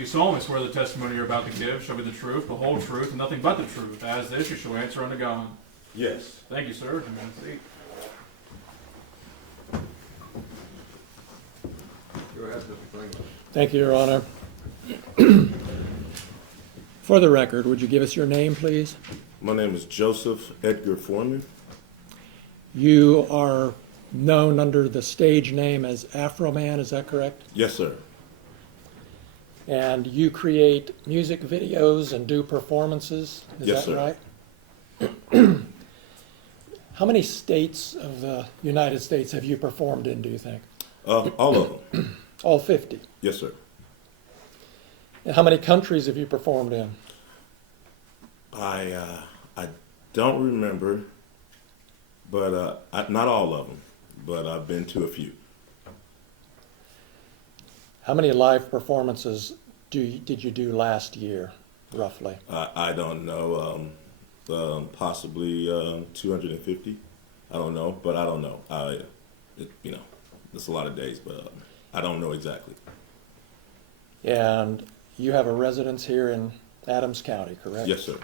You solemnly swear the testimony you're about to give shall be the truth, the whole truth, and nothing but the truth. As this, you shall answer unto God. Yes. Thank you, sir. You may have a seat. Go ahead, Mr. Freeman. Thank you, Your Honor. For the record, would you give us your name, please? My name is Joseph Edgar Foreman. You are known under the stage name as Afroman, is that correct? Yes, sir. And you create music videos and do performances, is Yes, that sir. right? How many states of the United States have you performed in, do you think? All of them. All 50. Yes, sir. And how many countries have you performed in? I don't remember, but not all of them, but I've been to a few. How many live performances did you do last year, roughly? I don't know, possibly 250. I don't know, but I don't know. It's a lot of days, but I don't know exactly. And you have a residence here in Adams County, correct? Yes, sir.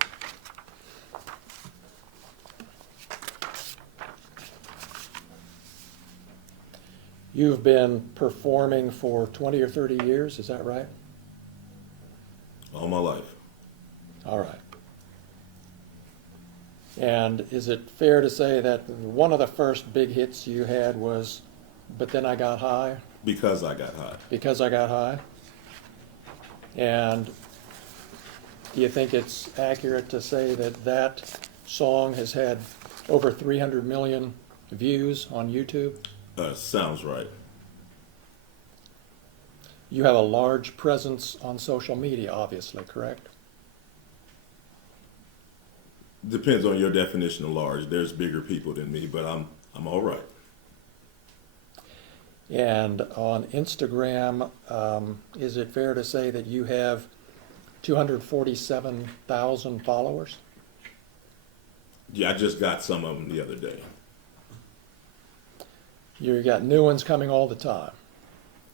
You've been performing for 20 or 30 years, is that right? All my life. All right. And is it fair to say that one of the first big hits you had was But Then I Got High? Because I got high. Because I Got High? And do you think it's accurate to say that that song has had over 300 million views on YouTube? Sounds right. You have a large presence on social media, obviously, correct? Depends on your definition of large. There's bigger people than me, but I'm all right. And on Instagram, is it fair to say that you have 247,000 followers? Yeah, I just got some of them the other day. You got new ones coming all the time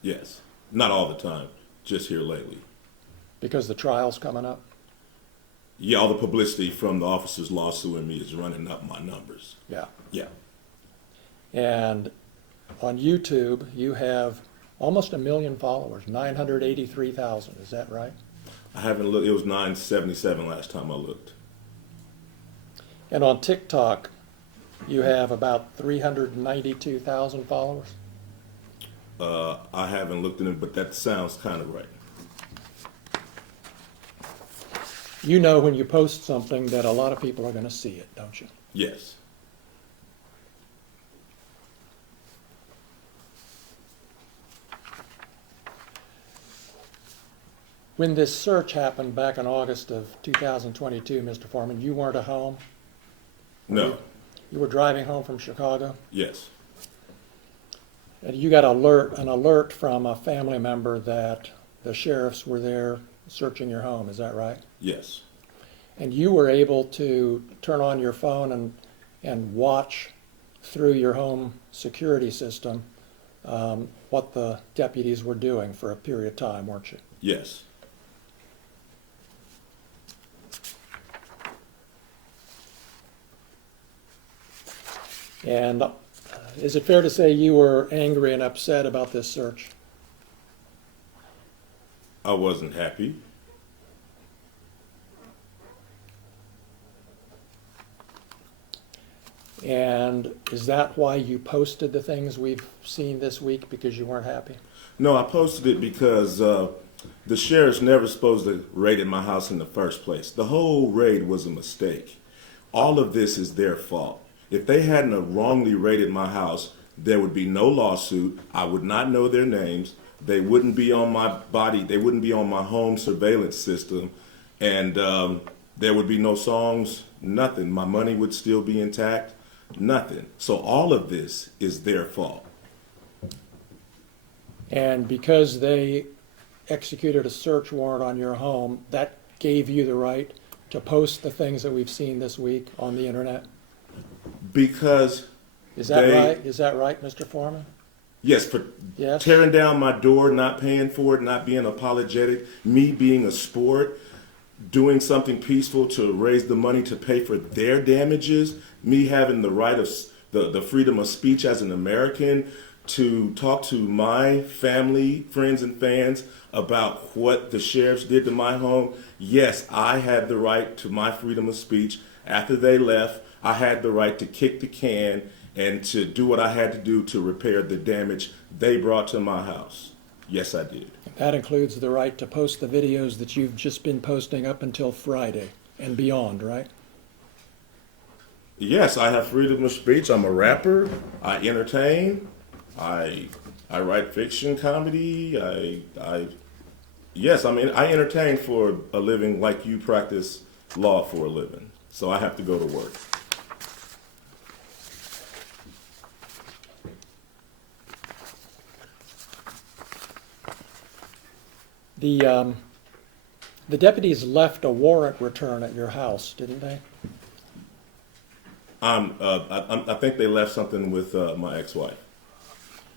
Yes. Not all the time, just here lately. because the trial's coming up? Yeah, all the publicity from the officers lawsuing me is running up my numbers. Yeah. Yeah. And on YouTube, you have almost 1 million followers, 983,000, is that right? I haven't looked. It was 977 last time I looked. And on TikTok, you have about 392,000 followers? I haven't looked at it, but that sounds kind of right. You know when you post something that a lot of people are going to see it, don't you? Yes. When this search happened back in August of 2022, Mr. Foreman, you weren't at home? No. You were driving home from Chicago? Yes. And you got an alert from a family member that the sheriffs were there searching your home, is that right? Yes. And you were able to turn on your phone and watch through your home security system what the deputies were doing for a period of time, weren't you? Yes. And is it fair to say you were angry and upset about this search? I wasn't happy. And is that why you posted the things we've seen this week, because you weren't happy? No, I posted it because the sheriff's never supposed to raid my house in the first place. The whole raid was a mistake. All of this is their fault. If they hadn't have wrongly raided my house, there would be no lawsuit. I would not know their names. They wouldn't be on my body. They wouldn't be on my home surveillance system. And there would be no songs, nothing. My money would still be intact, nothing. So all of this is their fault. And because they executed a search warrant on your home, that gave you the right to post the things that we've seen this week on the internet? Because Is that they, right? Is that right, Mr. Foreman? Yes, for Yes. tearing down my door, not paying for it, not being apologetic, me being a sport, doing something peaceful to raise the money to pay for their damages, me having the right of the freedom of speech as an American to talk to my family, friends, and fans about what the sheriffs did to my home. Yes, I had the right to my freedom of speech. After they left, I had the right to kick the can and to do what I had to do to repair the damage they brought to my house. Yes, I did. That includes the right to post the videos that you've just been posting up until Friday and beyond, right? Yes, I have freedom of speech. I'm a rapper. I entertain. I write fiction, comedy. Yes, I mean, I entertain for a living like you practice law for a living. So I have to go to work. The deputies left a warrant return at your house, didn't they? I think they left something with my ex-wife.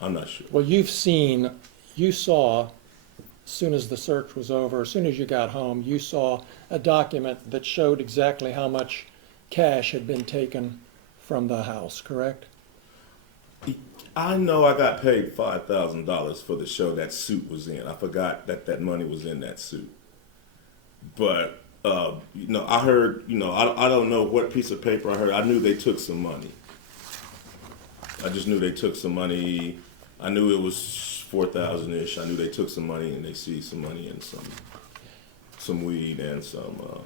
I'm not sure. Well, you saw, as soon as the search was over, as soon as you got home, you saw a document that showed exactly how much cash had been taken from the house, correct? I know I got paid $5,000 for the show that suit was in. I forgot that money was in that suit. But, I heard, I don't know what piece of paper I heard. I knew they took some money. I just knew they took some money. I knew it was 4,000-ish. I knew they took some money and they seized some money and some weed and some,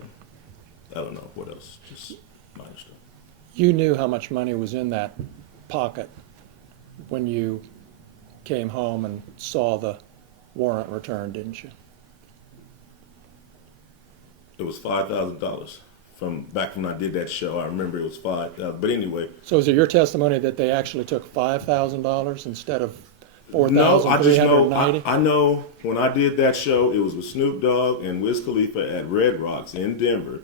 I don't know what else, just minor stuff. You knew how much money was in that pocket when you came home and saw the warrant return, didn't you? It was $5,000 from back when I did that show. I remember it was $5,000. But anyway. So is it your testimony that they actually took $5,000 instead of No, I just know. $4,390? I know when I did that show, it was with Snoop Dogg and Wiz Khalifa at Red Rocks in Denver.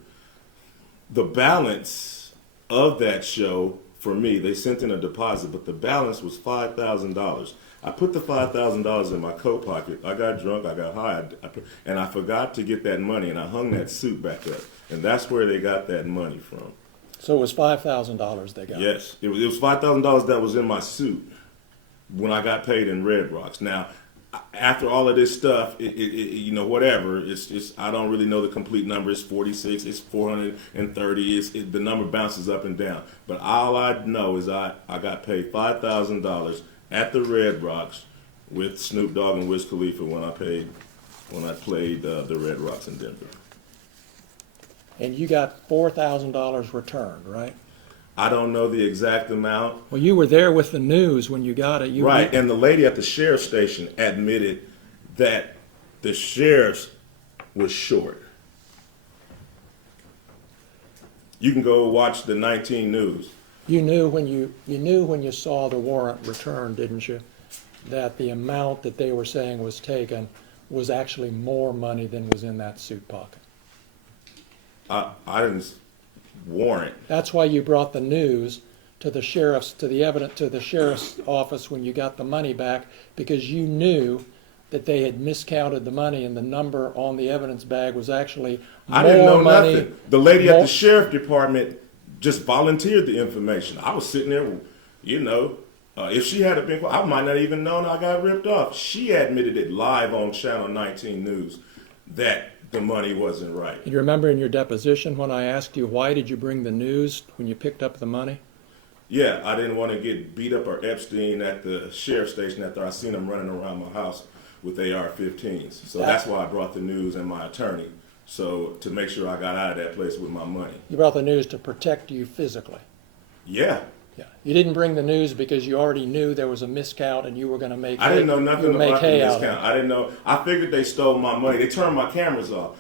The balance of that show for me, they sent in a deposit, but the balance was $5,000. I put the $5,000 in my coat pocket. I got drunk, I got high, and I forgot to get that money, and I hung that suit back up. And that's where they got that money from. So it was $5,000 they got? Yes, it was $5,000 that was in my suit when I got paid in Red Rocks. Now, after all of this stuff, whatever, it's I don't really know the complete number. It's 46, it's 430, the number bounces up and down. But all I know is I got paid $5,000 at the Red Rocks with Snoop Dogg and Wiz Khalifa when I played the Red Rocks in Denver. And you got $4,000 returned, right? I don't know the exact amount. Well, you were there with the news when you got it. Right, and the lady at the sheriff's station admitted that the sheriff was short. You can go watch the 19 News. You knew when you saw the warrant returned, didn't you, that the amount that they were saying was taken was actually more money than was in that suit pocket? I didn't warrant. That's why you brought the news to the sheriff's office when you got the money back, because you knew that they had miscounted the money and the number on the evidence bag was actually more money. I didn't know nothing. The lady at the sheriff department just volunteered the information. I was sitting there, if she had been, I might not even known I got ripped off. She admitted it live on Channel 19 News that the money wasn't right. You remember in your deposition when I asked you, why did you bring the news when you picked up the money? Yeah, I didn't want to get beat up or Epstein at the sheriff's station after I seen him running around my house with AR-15s. So that's why I brought the news and my attorney, so to make sure I got out of that place with my money. You brought the news to protect you physically. Yeah. Yeah. You didn't bring the news because you already knew there was a miscount and you were going to make. I didn't know nothing about the miscount. I didn't know. I figured they stole my money. They turned my cameras off.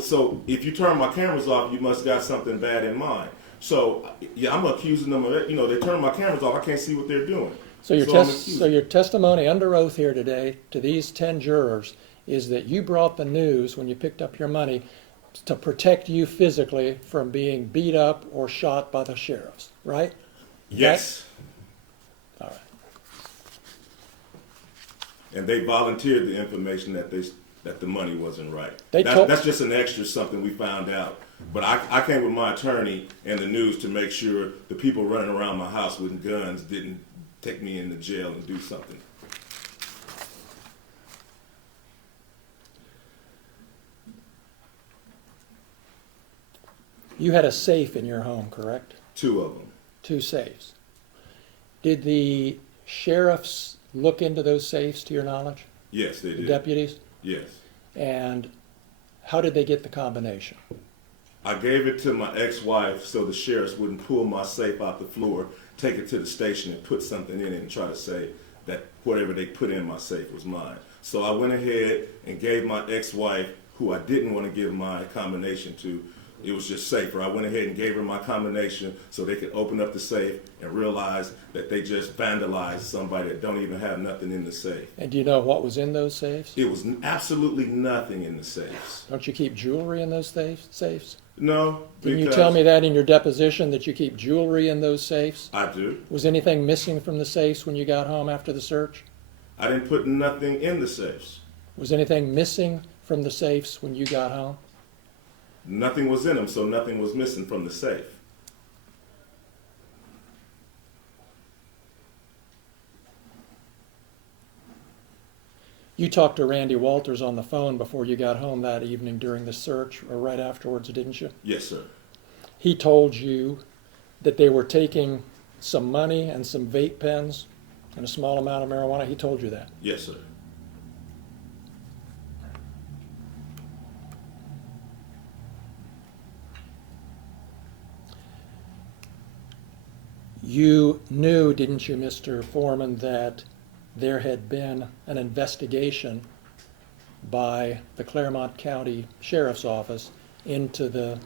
So if you turn my cameras off, you must got something bad in mind. So yeah, I'm accusing them of it. They turned my cameras off. I can't see what they're doing. So your testimony under oath here today to these 10 jurors is that you brought the news when you picked up your money to protect you physically from being beat up or shot by the sheriffs, right? Yes. All right. and they volunteered the information that the money wasn't right. They That's just an extra something we found out. But I came with my attorney and the news to make sure the people running around my house with guns didn't take me into jail and do something. You had a safe in your home, correct? 2 of them. 2 safes. Did the sheriffs look into those safes, to your knowledge? Yes, they The did. deputies? Yes. And how did they get the combination? I gave it to my ex-wife so the sheriffs wouldn't pull my safe out the floor, take it to the station and put something in it and try to say that whatever they put in my safe was mine. So I went ahead and gave my ex-wife, who I didn't want to give my combination to, it was just safer. I went ahead and gave her my combination so they could open up the safe and realize that they just vandalized somebody that don't even have nothing in the safe. And do you know what was in those safes? It was absolutely nothing in the safes. Don't you keep jewelry in those safes? No, Didn't you because tell me that in your deposition, that you keep jewelry in those safes? I do. Was anything missing from the safes when you got home after the search? I didn't put nothing in the safes. Was anything missing from the safes when you got home? Nothing was in them, so nothing was missing from the safe. You talked to Randy Walters on the phone before you got home that evening during the search, or right afterwards, didn't you? Yes, sir. He told you that they were taking some money and some vape pens and a small amount of marijuana. He told you that. Yes, sir. You knew, didn't you, Mr. Foreman, that there had been an investigation by the Claremont County Sheriff's Office into the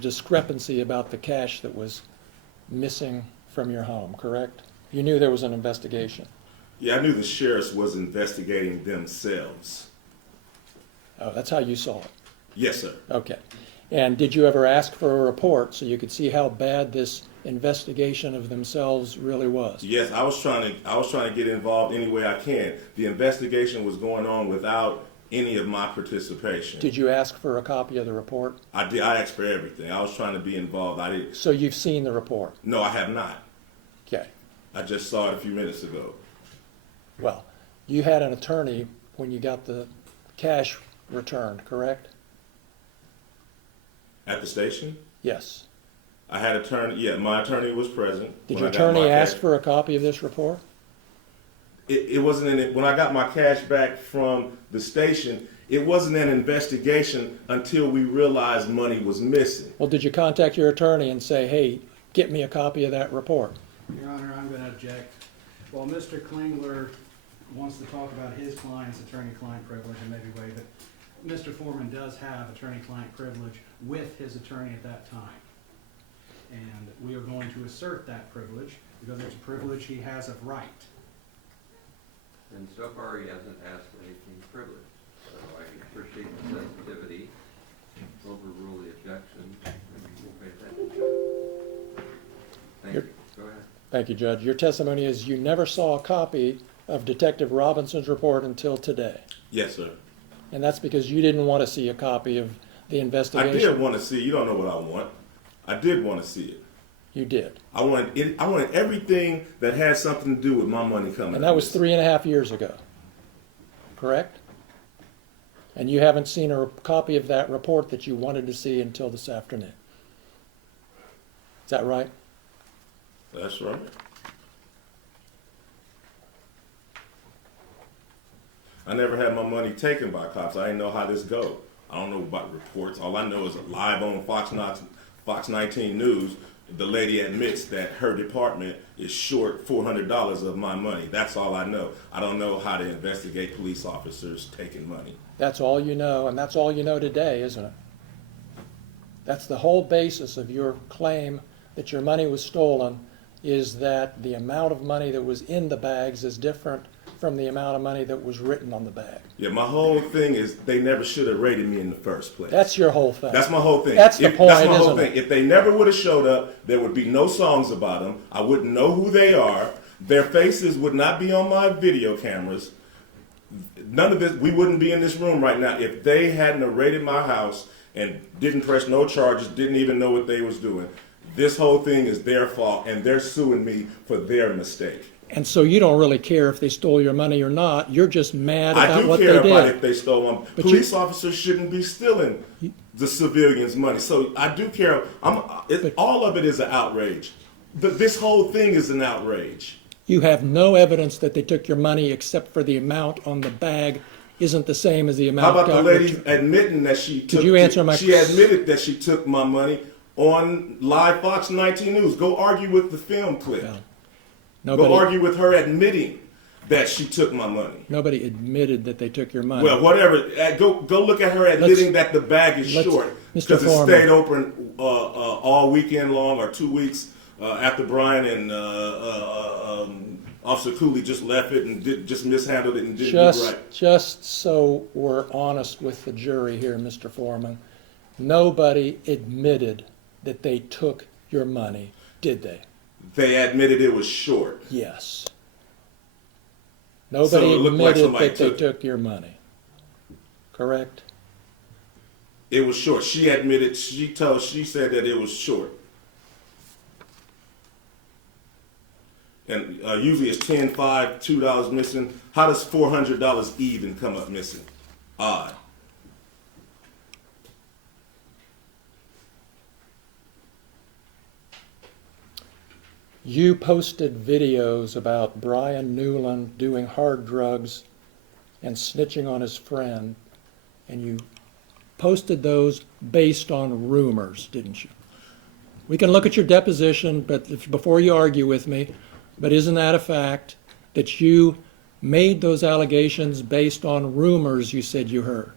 discrepancy about the cash that was missing from your home, correct? You knew there was an investigation. Yeah, I knew the sheriffs was investigating themselves. Oh, that's how you saw it. Yes, sir. Okay. And did you ever ask for a report so you could see how bad this investigation of themselves really was? Yes, I was trying to get involved any way I can. The investigation was going on without any of my participation. Did you ask for a copy of the report? I did. I asked for everything. I was trying to be involved. I didn't. So you've seen the report? No, I have not. Okay. I just saw it a few minutes ago. Well, you had an attorney when you got the cash returned, correct? At the station, Yes. I had attorney. Yeah, my attorney was present. Did when your I got my attorney ask cash. for a copy of this report? It wasn't in it. When I got my cash back from the station, it wasn't an investigation until we realized money was missing. Well, did you contact your attorney and say, hey, get me a copy of that report? Your Honor, I'm going to object. While Mr. Klingler wants to talk about his client's attorney-client privilege and maybe waive it, Mr. Foreman does have attorney-client privilege with his attorney at that time. And we are going to assert that privilege because it's a privilege he has of right. And so far, he hasn't asked anything privileged. So I appreciate the sensitivity, overrule the objection, and we'll pay attention. Thank you. Go ahead. Thank you, Judge. Your testimony is you never saw a copy of Detective Robinson's report until today. Yes, sir. And that's because you didn't want to see a copy of the I investigation. did want to see. You don't know what I want. I did want to see it. You did. I wanted everything that had something to do with my money coming. And that was 3.5 years ago, correct? And you haven't seen a copy of that report that you wanted to see until this afternoon. Is that right? That's right. I never had my money taken by cops. I didn't know how this go. I don't know about reports. All I know is live on Fox 19 News, the lady admits that her department is short $400 of my money. That's all I know. I don't know how to investigate police officers taking money. That's all you know, and that's all you know today, isn't it? That's the whole basis of your claim that your money was stolen, is that the amount of money that was in the bags is different from the amount of money that was written on the bag. Yeah, my whole thing is they never should have raided me in the first place. That's your whole thing. That's my whole thing. That's the point, That's my whole isn't thing. it? If they never would have showed up, there would be no songs about them. I wouldn't know who they are. Their faces would not be on my video cameras. None of this, we wouldn't be in this room right now if they hadn't raided my house and didn't press no charges, didn't even know what they was doing. This whole thing is their fault, and they're suing me for their mistake. And so you don't really care if they stole your money or not. You're just mad I about do what they care about did. if they stole one. But Police officers shouldn't be stealing the civilians' money. So I do care. All of it is an outrage. This whole thing is an outrage. You have no evidence that they took your money except for the amount on the bag isn't the same as the amount. How about the got lady returned. admitting that she took? Could you answer my? She admitted that she took my money on live Fox 19 News. Go argue with the film clip. Well, Go argue with her admitting that she took my money. Nobody admitted that they took your money. Well, whatever. Go look at her admitting that the bag is short Mr. because it Foreman. stayed open all weekend long or 2 weeks after Brian and Officer Cooley just left it and just mishandled it and didn't do right. Just so we're honest with the jury here, Mr. Foreman, nobody admitted that they took your money, did they? They admitted it was short. Yes. So Nobody it looked like admitted somebody that they took it. took your money. Correct? It was short. She admitted, she said that it was short. And usually it's 10, 5, $2 missing. How does $400 even come up missing? Odd. You posted videos about Brian Newland doing hard drugs and snitching on his friend, and you posted those based on rumors, didn't you? We can look at your deposition, but before you argue with me, but isn't that a fact that you made those allegations based on rumors you said you heard?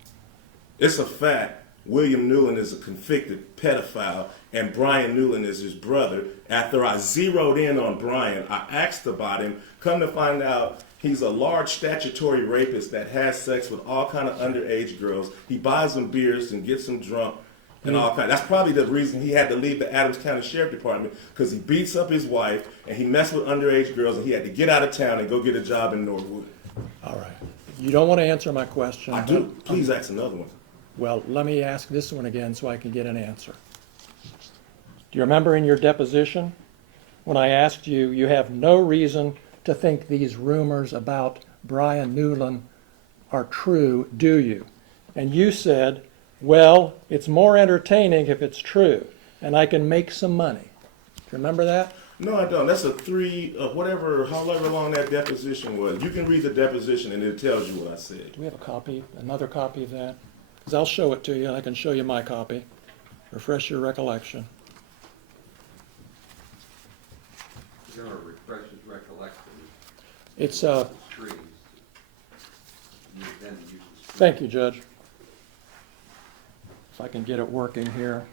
It's a fact. William Newland is a convicted pedophile, and Brian Newland is his brother. After I zeroed in on Brian, I asked about him. Come to find out, he's a large statutory rapist that has sex with all kind of underage girls. He buys them beers and gets them drunk and all kind. That's probably the reason he had to leave the Adams County Sheriff Department, because he beats up his wife and he messed with underage girls, and he had to get out of town and go get a job in Northwood. All right. You don't want to answer my question. I do. Please ask another one. Well, let me ask this one again so I can get an answer. Do you remember in your deposition when I asked you, you have no reason to think these rumors about Brian Newland are true, do you? And you said, well, it's more entertaining if it's true, and I can make some money. Do you remember that? No, I don't. That's a however long that deposition was. You can read the deposition and it tells you what I said. Do we have a copy, another copy of that? Because I'll show it to you, and I can show you my copy. Refresh your recollection. You're going to refresh his recollection. It's, Trees. You then use the thank you, Judge. If I can get it working here.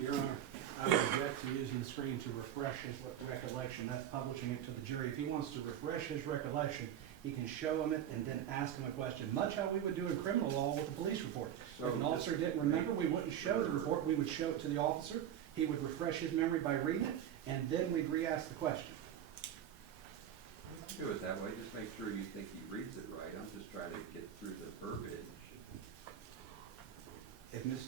Your Honor, I would object to using the screen to refresh his recollection. That's publishing it to the jury. If he wants to refresh his recollection, he can show him it and then ask him a question, much how we would do in criminal law with a police report. If an officer didn't remember, we wouldn't show the report, we would show it to the officer. He would refresh his memory by reading it, and then we'd re-ask the question. Do it that way, just make sure you think he reads it right. I'm just trying to get through the verbiage.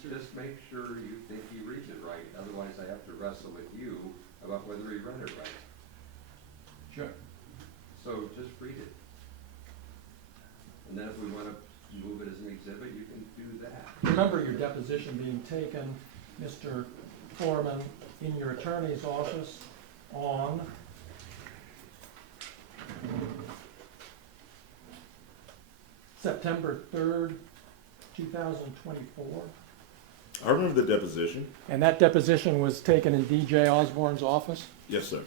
Just make sure you think he reads it right, otherwise I have to wrestle with you about whether he read it right. Sure. So just read it. And then if we want to move it as an exhibit, you can do that. Remember your deposition being taken, Mr. Foreman, in your attorney's office on September 3rd, 2024. I remember the deposition. And that deposition was taken in D.J. Osborne's office? Yes, sir.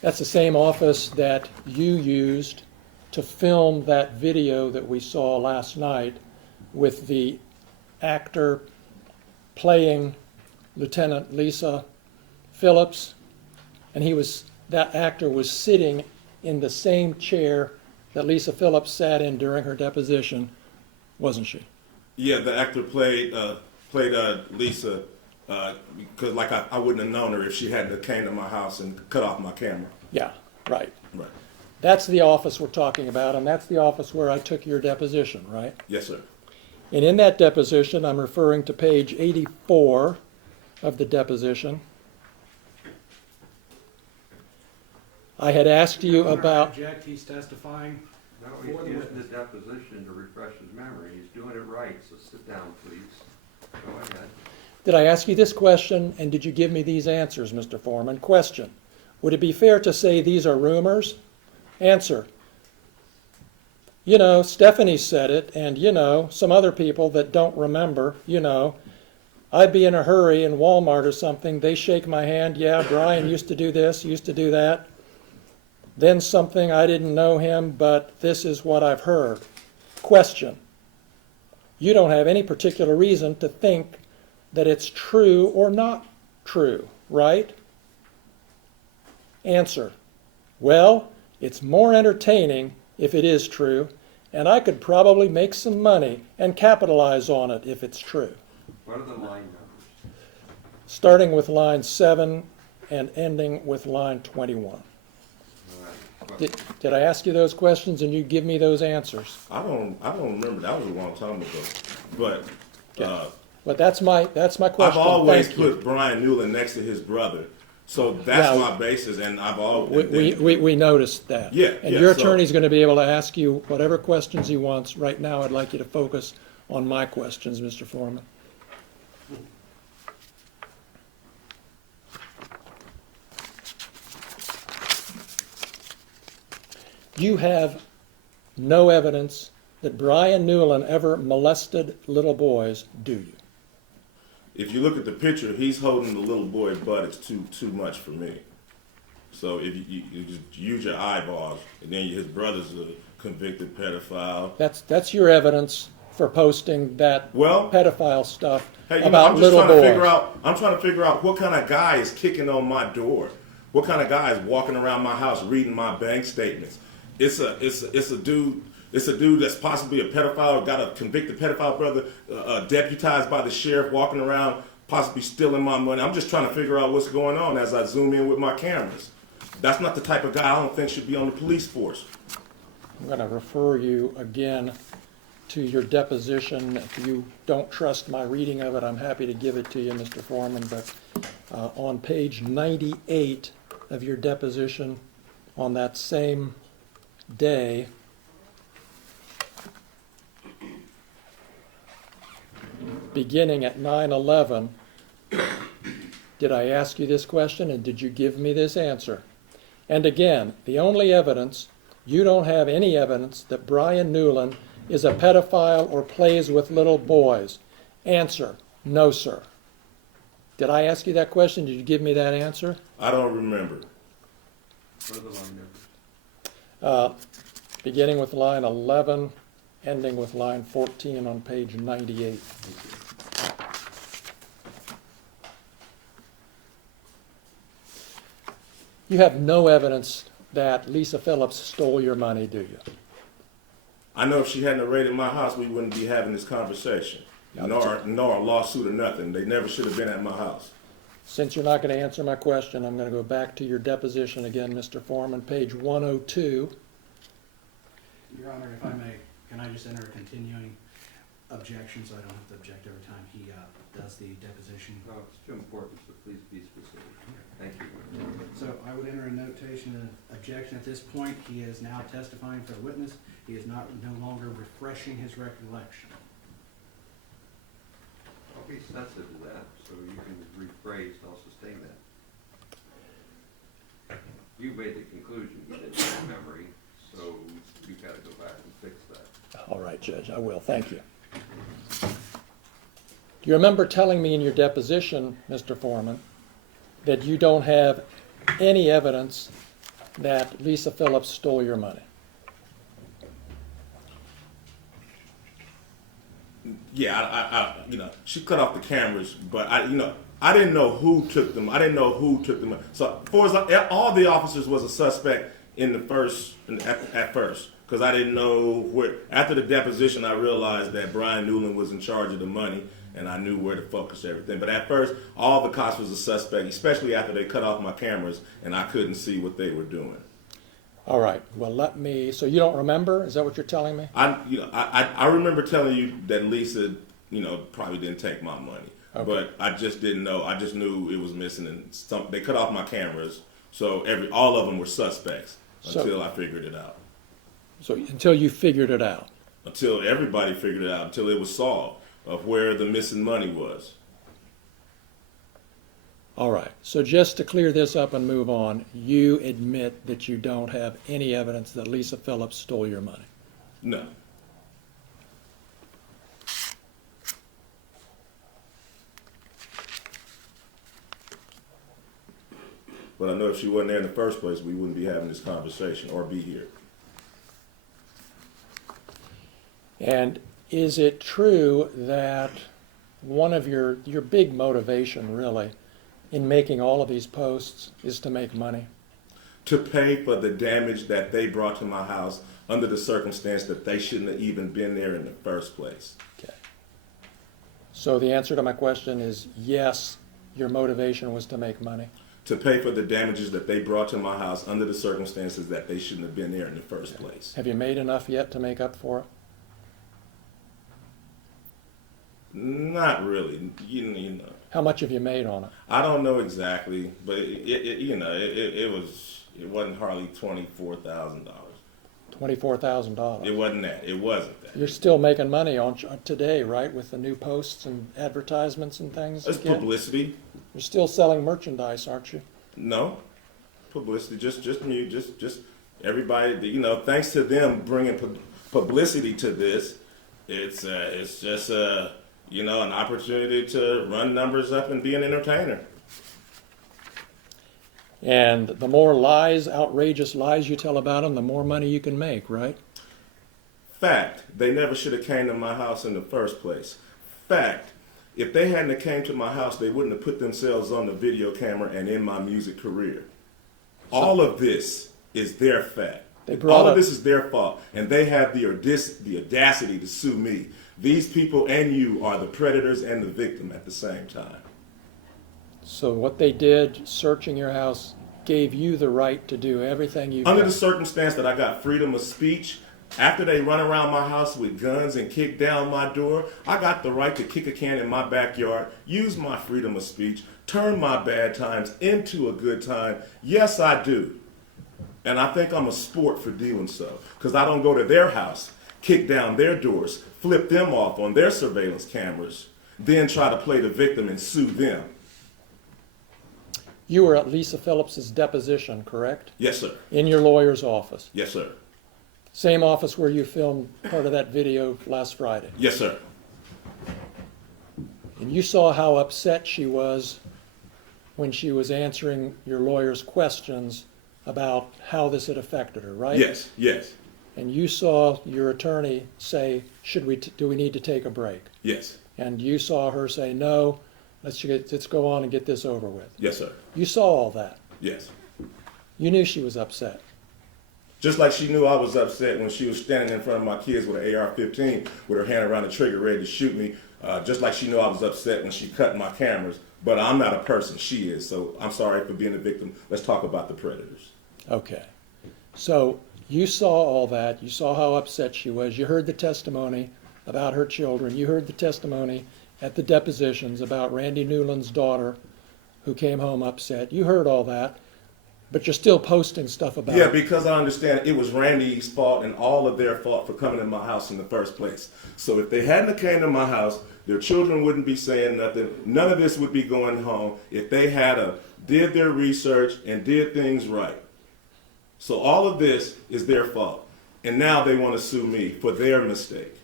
That's the same office that you used to film that video that we saw last night with the actor playing Lieutenant Lisa Phillips, and that actor was sitting in the same chair that Lisa Phillips sat in during her deposition, wasn't she? Yeah, the actor played Lisa Because like I wouldn't have known her if she hadn't came to my house and cut off my camera. Yeah, right. Right. That's the office we're talking about, and that's the office where I took your deposition, right? Yes, sir. And in that deposition, I'm referring to page 84 of the deposition. I had asked you Your Honor, I about, object, he's testifying. No, For he's the using witness. the deposition to refresh his memory. He's doing it right, so sit down, please. Go ahead. did I ask you this question, and did you give me these answers, Mr. Foreman? Question, would it be fair to say these are rumors? Answer, you know, Stephanie said it, and you know, some other people that don't remember, you know, I'd be in a hurry in Walmart or something, they shake my hand, yeah, Brian used to do this, used to do that. Then something, I didn't know him, but this is what I've heard. Question, you don't have any particular reason to think that it's true or not true, right? Answer, well, it's more entertaining if it is true, and I could probably make some money and capitalize on it if it's true. What are the line numbers? Starting with line 7 and ending with line 21. All right. Did I ask you those questions and you give me those answers? I don't remember. That was a long time ago. But But that's my question. I've always Thank you. put Brian Newland next to his brother. So that's Yeah. my basis, and I've always... We noticed that. Yeah, And yeah, your so- attorney's going to be able to ask you whatever questions he wants. Right now, I'd like you to focus on my questions, Mr. Foreman. You have no evidence that Brian Newland ever molested little boys, do you? If you look at the picture, he's holding the little boy butt. It's too much for me. So if you just use your eyeballs, and then his brother's a convicted pedophile. That's your evidence for posting that Well, pedophile stuff Hey, you know, about I'm just little trying to boys. figure out. I'm trying to figure out what kind of guy is kicking on my door. What kind of guy is walking around my house reading my bank statements? It's a dude. It's a dude that's possibly a pedophile, got a convicted pedophile brother, deputized by the sheriff, walking around, possibly stealing my money. I'm just trying to figure out what's going on as I zoom in with my cameras. That's not the type of guy I don't think should be on the police force. I'm going to refer you again to your deposition. If you don't trust my reading of it, I'm happy to give it to you, Mr. Foreman. But on page 98 of your deposition, on that same day, beginning at 9/11, did I ask you this question and did you give me this answer? And again, the only evidence, you don't have any evidence that Brian Newland is a pedophile or plays with little boys. Answer, no, sir. Did I ask you that question? Did you give me that answer? I don't remember. What are the line numbers? Beginning with line 11, ending with line 14 on page 98. You have no evidence that Lisa Phillips stole your money, do you? I know if she hadn't raided my house, we wouldn't be having this conversation. Yeah, Nor a lawsuit or nothing. They never should have been at my house. Since you're not going to answer my question, I'm going to go back to your deposition again, Mr. Foreman, page 102. Your Honor, if I may, can I just enter a continuing objection so I don't have to object every time he does the deposition? No, it's too important, so please be specific. Thank you. So I would enter a notation of objection at this point. He is now testifying for the witness. He is no longer refreshing his recollection. I'll be sensitive to that, so you can rephrase, I'll sustain that. You made the conclusion you didn't have memory, so you've got to go back and fix that. All right, Judge, I will. Thank you. Do you remember telling me in your deposition, Mr. Foreman, that you don't have any evidence that Lisa Phillips stole your money? Yeah, she cut off the cameras, but I didn't know who took them. I didn't know who took them. So, for as all the officers was a suspect in the first, at first, because I didn't know where. After the deposition, I realized that Brian Newland was in charge of the money, and I knew where to focus everything. But at first, all the cops was a suspect, especially after they cut off my cameras and I couldn't see what they were doing. All right, well, so you don't remember? Is that what you're telling me? I remember telling you that Lisa, probably didn't take my money. Okay. But I just didn't know. I just knew it was missing, and they cut off my cameras, so all of them were suspects until I figured it out. So until you figured it out. Until everybody figured it out, until it was solved of where the missing money was. All right, so just to clear this up and move on, you admit that you don't have any evidence that Lisa Phillips stole your money? No. But I know if she wasn't there in the first place, we wouldn't be having this conversation or be here. And is it true that one of your big motivation, really, in making all of these posts is to make money? To pay for the damage that they brought to my house under the circumstance that they shouldn't have even been there in the first place. Okay. So the answer to my question is yes, your motivation was to make money? To pay for the damages that they brought to my house under the circumstances that they shouldn't have been there in the first place. Have you made enough yet to make up for it? Not really, How much have you made on it? I don't know exactly, but it wasn't hardly $24,000. $24,000. It wasn't that. It wasn't that. You're still making money on today, right, with the new posts and advertisements and things? It's publicity. You're still selling merchandise, aren't you? No, publicity. Just me. Just everybody. Thanks to them bringing publicity to this, it's just an opportunity to run numbers up and be an entertainer. And the more lies, outrageous lies you tell about them, the more money you can make, right? Fact, they never should have came to my house in the first place. Fact, if they hadn't came to my house, they wouldn't have put themselves on the video camera and in my music career. All of this is their fact. All of this is their fault, and they have the audacity to sue me. These people and you are the predators and the victim at the same time. So what they did, searching your house, gave you the right to do everything you Under the circumstance that I got freedom of speech, after they run around my house with guns and kick down my door, I got the right to kick a can in my backyard, use my freedom of speech, turn my bad times into a good time. Yes, I do. And I think I'm a sport for doing so, because I don't go to their house, kick down their doors, flip them off on their surveillance cameras, then try to play the victim and sue them. You were at Lisa Phillips's deposition, correct? Yes, sir. In your lawyer's office? Yes, sir. Same office where you filmed part of that video last Friday? Yes, sir. And you saw how upset she was when she was answering your lawyer's questions about how this had affected her, right? Yes, yes. And you saw your attorney say, do we need to take a break? Yes. And you saw her say, no, let's go on and get this over with. Yes, sir. You saw all that. Yes. You knew she was upset. Just like she knew I was upset when she was standing in front of my kids with an AR-15 with her hand around the trigger ready to shoot me. Just like she knew I was upset when she cut my cameras. But I'm not a person, she is. So I'm sorry for being a victim. Let's talk about the predators. Okay. So you saw all that. You saw how upset she was. You heard the testimony about her children. You heard the testimony at the depositions about Randy Newland's daughter who came home upset. You heard all that. But you're still posting stuff about Yeah, it. because I understand it was Randy's fault and all of their fault for coming to my house in the first place. So if they hadn't came to my house, their children wouldn't be saying nothing. None of this would be going home if they did their research and did things right. So all of this is their fault. And now they want to sue me for their mistake.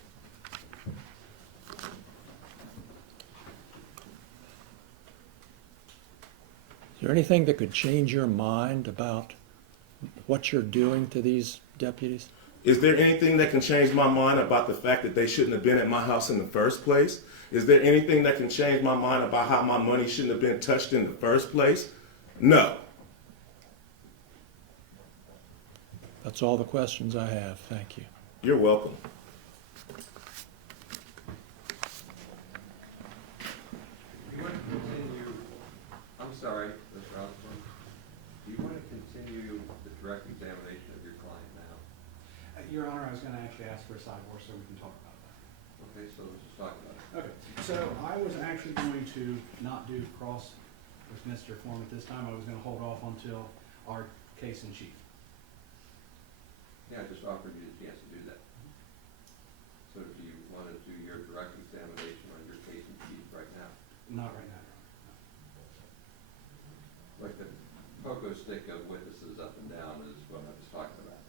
Is there anything that could change your mind about what you're doing to these deputies? Is there anything that can change my mind about the fact that they shouldn't have been at my house in the first place? Is there anything that can change my mind about how my money shouldn't have been touched in the first place? No. That's all the questions I have. Thank you. You're welcome. direct examination of your client now. Your Honor, I was gonna actually ask for a sidebar so we can talk about that. Okay, so let's just talk about it. Okay, so I was actually going to not do cross with Mr. Foreman at this time. I was gonna hold off until our case in chief. Yeah, I just offered you the chance to do that. So do you want to do your direct examination on your case in chief right now? Not right now, Your Like the pogo stick of witnesses up and down is what I was talking about.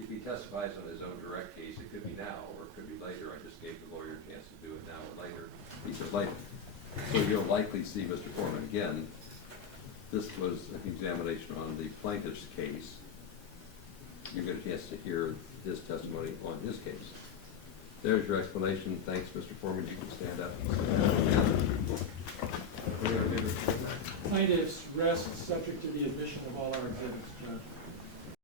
If he testifies on his own direct case, it could be now or it could be later. I just gave the lawyer a chance to do it now or later. He said later. So you'll likely see Mr. Foreman again. This was an examination on the plaintiff's case. You get a chance to hear his testimony on his case. There's your explanation. Thanks, Mr. Foreman. You can stand up. Plaintiffs rest subject to the admission of all our exhibits, Judge.